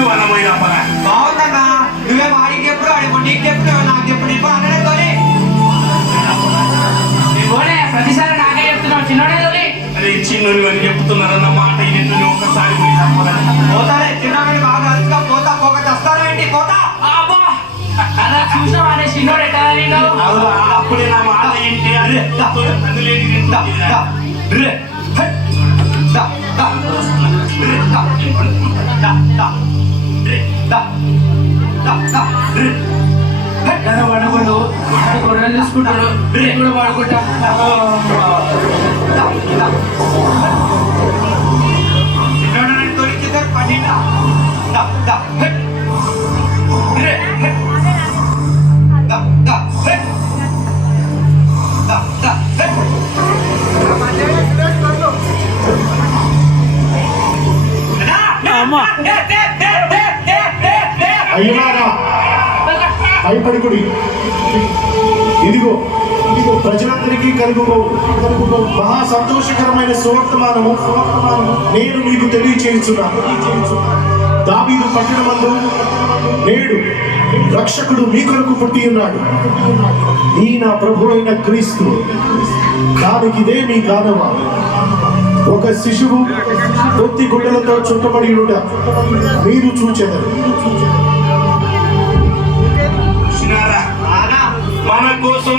నువ్వు అనబోయినా పద. బాగుందన్నా, నువ్వే వాడికి ఎప్పుడు ఆడిపో, నీకు ఎప్పుడు నాకు ఎప్పుడు ఇప్పుడు అన్ననే తోలి. ప్రతిసారి నాకే చెప్తున్నావు చిన్నోడే తోలి. అరే చిన్నుని అని చెప్తున్నారన్న మాట ఏంటి ఒక్కసారి పోయి తప్పదని. పోతాలే చిన్నవాడిని బాగా అలసిగా పోతా పోక తెస్తాను ఏంటి పోతా. అలా చూసావు అనే చిన్నోడు ఎట్లా అవునా, అప్పుడే నా మాట ఏంటి అరే అందులేని వాడుకోడు గొర్రెలు తీసుకుంటాడు కూడా వాడుకుంటా. చిన్నవాడిని తోలిచ్చేసారు పన్నెండా. అయ్యలారా భయపడుకుడి. ఇదిగో ప్రజలందరికీ కలుగు మహా సంతోషకరమైన సువర్తమానము నేను మీకు తెలియచేయుచున్నాను. దావీదు పట్టణమందు నేడు రక్షకుడు మీ కొరకు పుట్టి ఉన్నాడు. ఈ నా ప్రభు అయిన క్రీస్తు. దానికిదే మీ గానమా. ఒక శిశువు తొత్తి గుడ్డలతో చుట్టబడి ఉంట మీరు చూచెదరు. మన కోసం